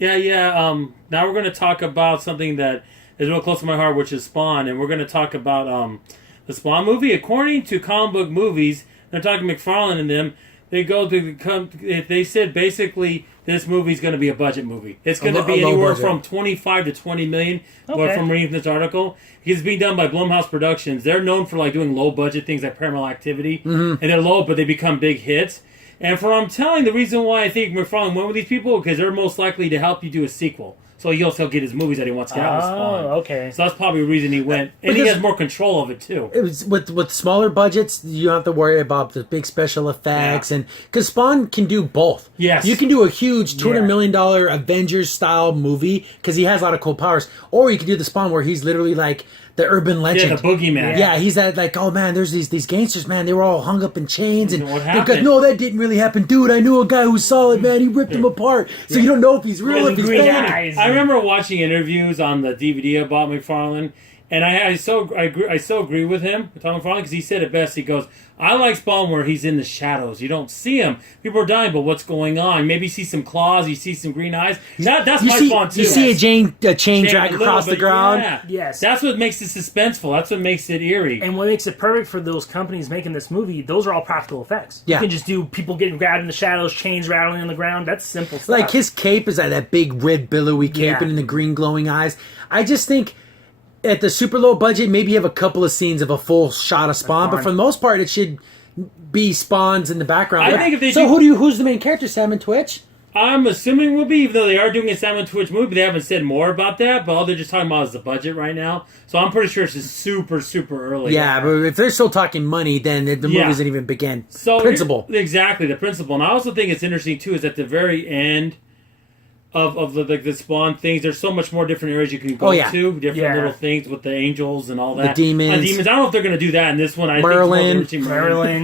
Now we're going to talk about something that is real close to my heart, which is Spawn, and we're going to talk about the Spawn movie. According to comic book movies, they're talking McFarlane and them. They said basically this movie's going to be a budget movie. It's going to be anywhere from 25 to 20 million. From reading this article, it's being done by Blumhouse Productions. They're known for like doing low budget things like Paranormal Activity, and they're low, but they become big hits. And from I'm telling, the reason why I think McFarlane went with these people because they're most likely to help you do a sequel. So he'll still get his movies that he wants to get out with Spawn. Okay. So that's probably the reason he went. And he has more control of it, too. It was, with smaller budgets, you don't have to worry about the big special effects. And because Spawn can do both. Yes. You can do a huge $200 million Avengers-style movie because he has a lot of cool powers. Or you can do the Spawn where he's literally like the urban legend. Yeah, the boogeyman. Yeah, he's that like, oh man, there's these gangsters, man. They were all hung up in chains. And what happened? No, that didn't really happen. Dude, I knew a guy who was solid, man. He ripped him apart. So you don't know if he's real, if he's green fake. eyes. I remember watching interviews on the DVD about McFarlane, and I so agree with him, Tom McFarlane, because he said it best. He goes, I like Spawn where he's in the shadows. You don't see him. People are dying, but what's going on? Maybe you see some claws, you see some green eyes. That's my Spawn, too. You see a chain drag across the ground. Yeah. Yes. That's what makes it suspenseful. That's what makes it eerie. And what makes it perfect for those companies making this movie, those are all practical effects. Yeah. You can just do people getting grabbed in the shadows, chains rattling on the ground. That's simple stuff. Like his cape is that big red billowy cape and the green glowing eyes. I just think at the super low budget, maybe you have a couple of scenes of a full shot of Spawn, but for the most part, it should be Spawns in the background. I think if they who's the main character? Sam and Twitch? I'm assuming will be, even though they are doing a Sam and Twitch movie, they haven't said more about that, but all they're just talking about is the budget right now. So I'm pretty sure it's just super, super early. Yeah, but if they're still talking money, then the movie doesn't even begin. So principle. Exactly, the principle. And I also think it's interesting, too, is at the very end of the Spawn things, there's so much more different areas you can go to, different little things with the angels and all that. The demons. I don't know if they're going to do that in this one. Merlin.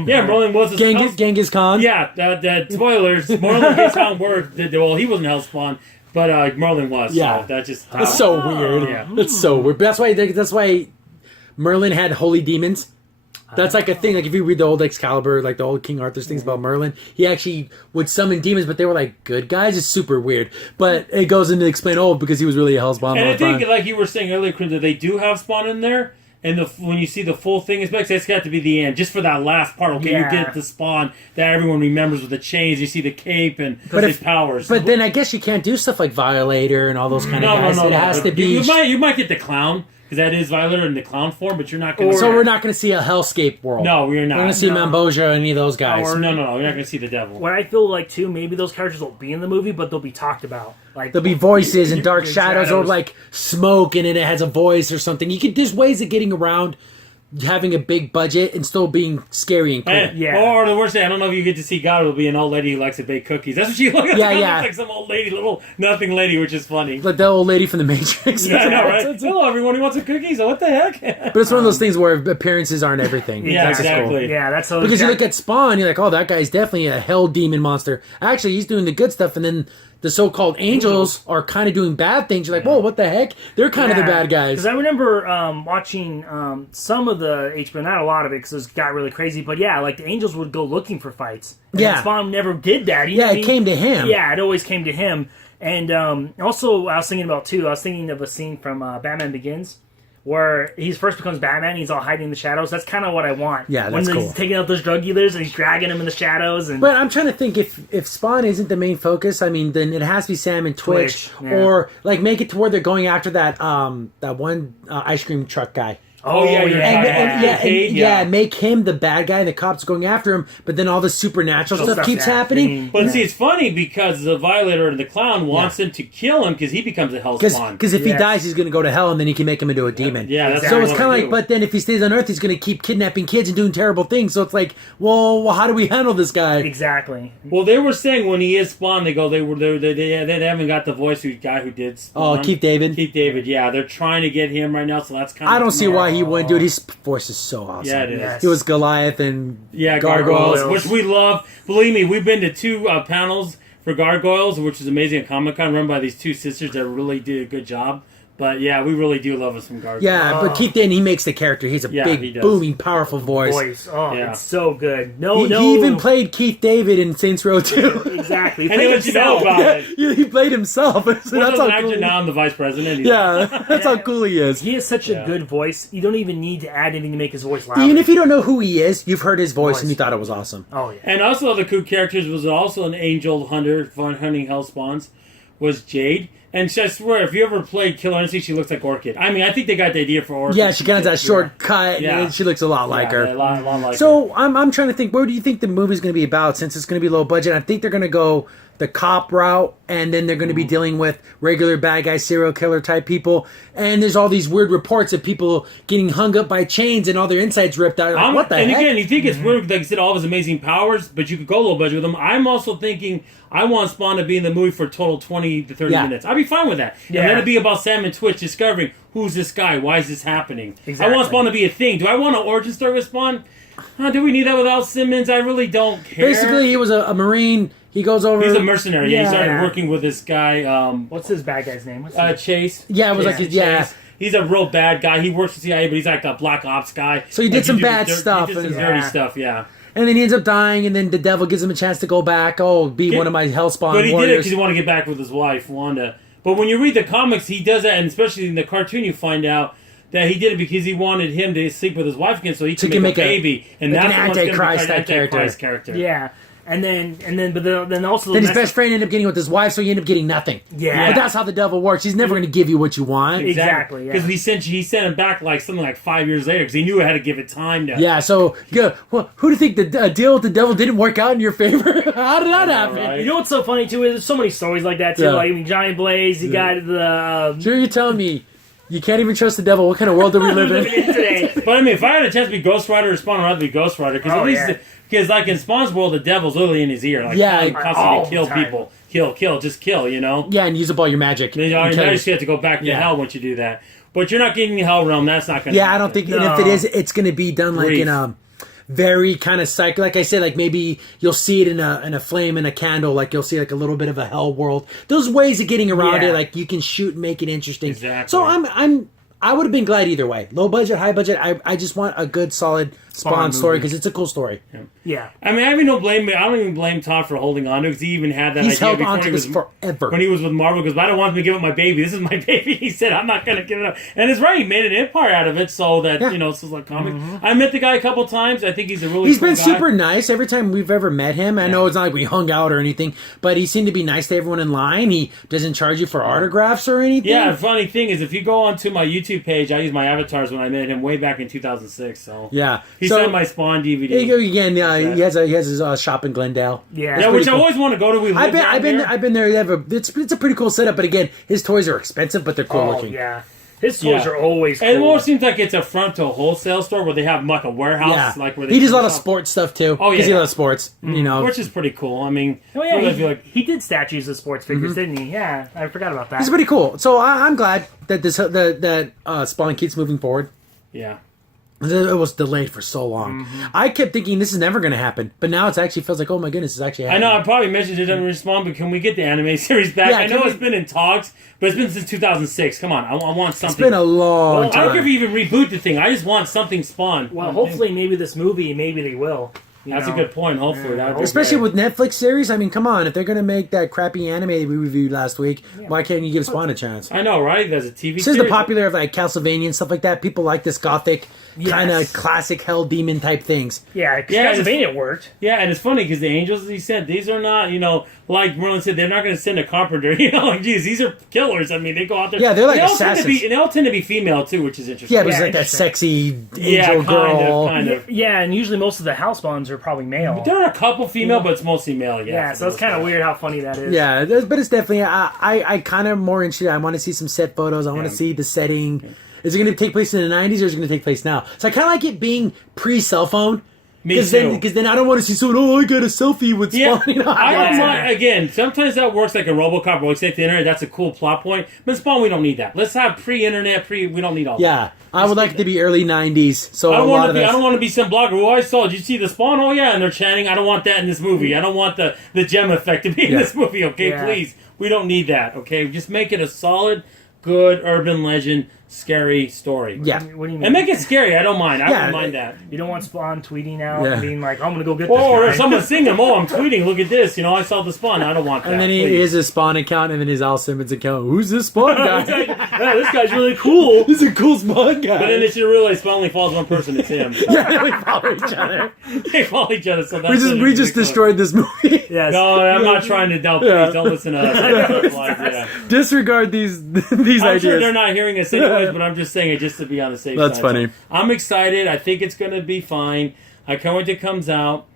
Yeah, Merlin was Genghis Khan. Yeah, that spoilers. Merlin gets on word. Well, he wasn't Hellspawn, but Merlin was. Yeah. So that just... It's so weird. Yeah. It's so weird. But that's why Merlin had holy demons. That's like a thing. Like if you read the old Excalibur, like the old King Arthur's things about Merlin, he actually would summon demons, but they were like good guys. It's super weird. But it goes into explain, because he was really a Hellspawn. And I think, like you were saying earlier, Chris, that they do have Spawn in there. And when you see the full thing, that's got to be the end. Just for that last part, you get the Spawn that everyone remembers with the chains. You see the cape and his powers. But then I guess you can't do stuff like Violator and all those kind of guys. It has to be... You might get the clown. Because that is Violator in the clown form, but you're not going to... So we're not going to see a Hellscape world. No, we're not. We're going to see Mamboja or any of those guys. No, you're not going to see the devil. What I feel like, too, maybe those characters will be in the movie, but they'll be talked about. Like there'll be voices and dark shadows or like smoke and it has a voice or something. There's ways of getting around having a big budget and still being scary and cool. Or the worst thing, I don't know if you get to see God, will be an old lady who likes to bake cookies. That's what she looks like. Yeah. Looks like some old lady, little nothing lady, which is funny. Like the old lady from the Matrix. Yeah, I know, right? Hello, everyone who wants a cookie. So what the heck? But it's one of those things where appearances aren't everything. Yeah, exactly. Cool. Yeah, that's because you look at Spawn, you're like, oh, that guy's definitely a hell demon monster. Actually, he's doing the good stuff, and then the so-called angels are kind of doing bad things. You're like, whoa, what the heck? They're kind of the bad guys. Because I remember watching some of the HBO, not a lot of it, because it got really crazy. But yeah, like the angels would go looking for fights. And Spawn never did that. It came to him. Yeah, it always came to him. And also, I was thinking of a scene from Batman Begins, where he first becomes Batman, he's all hiding in the shadows. That's kind of what I want. Yeah, that's cool. When he's taking out those drug dealers and he's dragging them in the shadows. But I'm trying to think, if Spawn isn't the main focus, I mean, then it has to be Sam and Twitch. Or, like, make it to where they're going after that one ice cream truck guy. Oh, yeah. Make him the bad guy, and the cops are going after him, but then all the supernatural stuff keeps happening. But see, it's funny because the Violator and the Clown wants him to kill him because he becomes a Hellspawn. Because if he dies, he's going to go to hell, and then he can make him into a demon. Yeah, that's so it's kind of like, but then if he stays on Earth, he's going to keep kidnapping kids and doing terrible things. So it's like, well, how do we handle this guy? Exactly. Well, they were saying when he is Spawn, they haven't got the voice of the guy who did Spawn. Oh, Keith David. Keith David, yeah, they're trying to get him right now, so that's kind of. I don't see why he wouldn't do it. His voice is so awesome. Yeah, it is. Yes. He was Goliath and Gargoyles, which we love. Believe me, we've been to 2 panels for Gargoyles, which is amazing at Comic-Con, run by these 2 sisters that really did a good job But yeah, we really do love us some Gargoyle. Yeah, but Keith David, he makes the character. He's a Yeah, he big, does. booming, powerful voice. Oh, Yeah. it's so good. He even played Keith David in Saints Row 2. Exactly. And he let you know about it. Yeah, he played himself. So Well, that's as how an actor cool. now, I'm the vice president. Yeah, that's how cool he is. He has such a Yeah. good voice. You don't even need to add anything to make his voice louder. Even if you don't know who he is, you've heard his voice and you thought it was awesome. Oh yeah. And also the cool characters was also an angel hunter fun hunting hellspawns was Jade. And I swear, if you ever played Killer Instinct, she looks like Orchid. I mean, I think they got the idea for Orchid. Yeah, she kind of has that short cut, Yeah. and she looks a lot like her. A lot like her. So I'm trying to think, what do you think the movie's going to be about? Since it's going to be low budget, I think they're going to go the cop route, and then they're going to be dealing with regular bad guy, serial killer type people. And there's all these weird reports of people getting hung up by chains and all their insides ripped out. Like, what the and heck? again, you think it's weird, like I said, all of his amazing powers, but you could go low budget with him. I'm also thinking I want Spawn to be in the movie for a total 20 to 30 minutes. I'd be fine with that. Yeah. And let it be about Sam and Twitch discovering who's this guy, why is this happening. Exactly. I want Spawn to be a thing. Do I want an origin story with Spawn? Do we need that without Simmons? I really don't care. Basically, he was a Marine. He goes over. He's a mercenary. Yeah. He started working with this guy, What's his bad guy's name? What's his... Chase. Yeah, it was like, yeah. Chase. He's a real bad guy. He works for CIA, but he's like a black ops guy. So he did Like, some do bad the stuff He did some and- dirty Yeah. stuff, yeah. And then he ends up dying, and then the devil gives him a chance to go back. Oh, be one of my Hellspawn But he did it warriors. because he wanted to get back with his wife, Wanda. But when you read the comics, he does that, and especially in the cartoon, you find out that he did it because he wanted him to sleep with his wife again, so he could make a baby. And like that's an the one's gonna be Antichrist type Antichrist character. Yeah. And then also Then his best friend ended up getting with his wife, so he ended up getting nothing. Yeah. But that's how the devil works. He's never going to give you what you want. Exactly, yeah. Because he sent him back like something like 5 years later because he knew he had to give it time to. Yeah, so well, who do you think the deal with the devil didn't work out in your favor? How did that happen? right? You know what's so funny too? There's so many stories like that too. Yeah. Like I mean, Johnny Blaze, you got the Sure, you're telling me you can't even trust the devil. What kind of world do we live in? today. But I mean, if I had a chance to be Ghost Rider or Spawn, I'd rather be Ghost Rider because at least because like in Spawn's world, the devil's literally in his ear, like Yeah, constantly all kill the time. people, kill, just kill, you know. Yeah, and use up all your magic. Then you already Because- have to go back to Yeah. hell once you do that. But you're not getting the Hell Realm. That's not going to. Yeah, I don't think. And if it is, it's going to be done like Brief. in a very kind of psych. Like I said, like maybe you'll see it in a flame and a candle. Like you'll see like a little bit of a hell world. Those ways of getting around Yeah. it, like you can shoot and make it interesting. Exactly. So I would have been glad either way. Low budget, high budget. I just want a good, solid Spawn story movie. because it's a cool story. Yeah. I mean, I don't even blame Todd for holding on to it because he even had that He's idea held before on to he this was forever. when he was with Marvel because I don't want him to give up my baby. This is my baby. He said I'm not going to give it up, and it's right. He made an empire out of it, so that Yeah. this is like comic. I met the guy a couple times. I think he's a really He's cool been guy. super nice every time we've ever met him. I know it's not like we hung out or anything, but he seemed to be nice to everyone in line. He doesn't charge you for autographs or anything. Yeah, the funny thing is, if you go onto my YouTube page, I use my avatars when I met him way back in 2006. So Yeah. he So- sent my Spawn DVD. There you go again. He has his shop in Glendale. Yeah. Yeah, pretty which I cool. always want to go to. We I've lived been down here. I've been there. They have it's a pretty cool setup, but again, his toys are expensive, but they're cool Oh looking. yeah. His toys Yeah. are always cool. It almost seems like it's a front to a wholesale store where they have like a warehouse, Yeah, like where they he does a lot of shop. sports stuff too. Oh, yeah. because he loves sports. You know, which is pretty cool. I mean, Oh yeah, I feel like he did statues of sports figures, didn't he? Yeah, I forgot about that. it's pretty cool. So I'm glad that that Spawn keeps moving forward. yeah. It was delayed for so long. I kept thinking this is never going to happen, but now it actually feels like, oh my goodness, it's actually I happening. know I probably mentioned it doesn't respond, but can we get the anime series back? Yeah, I know can it's been in talks, but it's been since 2006. Come on, I want something. It's been a long I don't care if time. you even reboot the thing. I just want something Spawn. Well, hopefully, maybe this movie, maybe they will. You That's know? a good point. Hopefully, that would be Especially great. with Netflix series. I mean, come on. If they're going to make that crappy anime that we reviewed last week, why can't you give Spawn a chance? I know, right? There's a TV. This is the series. popular of like Castlevania and stuff like that. People like this gothic kind of Yes. classic hell demon type things. Yeah, because Yeah, it's- Castlevania worked. Yeah, and it's funny because the angels he sent, these are not, like Merlin said, they're not going to send a carpenter. Like, geez, these are killers. I mean, they go out there. Yeah, they're like they all tend to assassins. and they all tend to be female too, which is interesting. Yeah, but it's Yeah, like that interesting. sexy Yeah, angel girl. kind of. Yeah, and usually most of the house spawns are probably male. There are a couple female, but it's mostly male. Yeah, Yeah, for so it's those kind of guys. weird how funny that is. Yeah, but it's definitely. I kind of more interested. I want to see some set photos. I want to Yeah. see the setting. Is it going to take place in the 90s or is it going to take place now? So I kind of like it being pre-cell phone. Me Because too. then I don't want to see someone. Oh, I got a selfie with Yeah, Spawn. I don't Yeah. mind. Again, sometimes that works like a RoboCop or like the internet. That's a cool plot point. But Spawn, we don't need that. Let's have pre-internet, We don't need all that. Yeah, I would like it to be early 90s. So I a don't lot want of to be. this. I don't want to be some blogger who I saw. Did you see the Spawn? Oh yeah, and they're chanting. I don't want that in this movie. I don't want the gem effect to be in Yeah. this movie. Okay, Yeah. please. We don't need that. Okay, just make it a solid, good urban legend scary story. Yeah. What do you mean? And make it scary. I don't mind. I Yeah, don't mind that. You don't want Spawn tweeting out Yeah. and being like, I'm going to go get this Or guy. if someone's singing, I'm tweeting, look at this. I saw the Spawn. I don't want that. And then he please. has his Spawn account, and then his Al Simmons account. Who's this Spawn guy? Yeah, this guy's really cool. He's a cool Spawn guy. But then they should realize Spawn only follows one person. It's him. Yeah, we follow each other. They follow each other. So that's We just destroyed this movie. Yes. No, I'm not trying to. No, please Yeah. don't listen to us. Yeah. Disregard these I'm ideas. sure they're not hearing us anyways, but I'm just saying it just to be on the safe That's side. funny. So I'm excited. I think it's going to be fine. I can't wait till it comes out.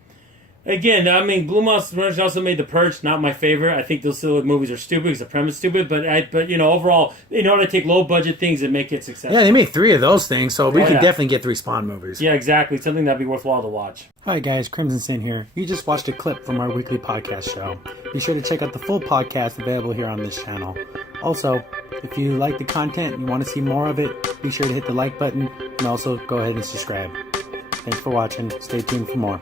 Again, I mean, Blue Monster also made The Purge not my favorite. I think those silly movies are stupid because the premise is stupid. But overall, they know how to take low budget things and make it successful. Yeah, they made 3 of those things, so we Yeah. can definitely get 3 Spawn movies. Yeah, exactly. Something that'd be worthwhile to watch. Hi guys, Crimson Sin here. You just watched a clip from our weekly podcast show. Be sure to check out the full podcast available here on this channel. Also, if you like the content and you want to see more of it, be sure to hit the like button and also go ahead and subscribe. Thanks for watching. Stay tuned for more.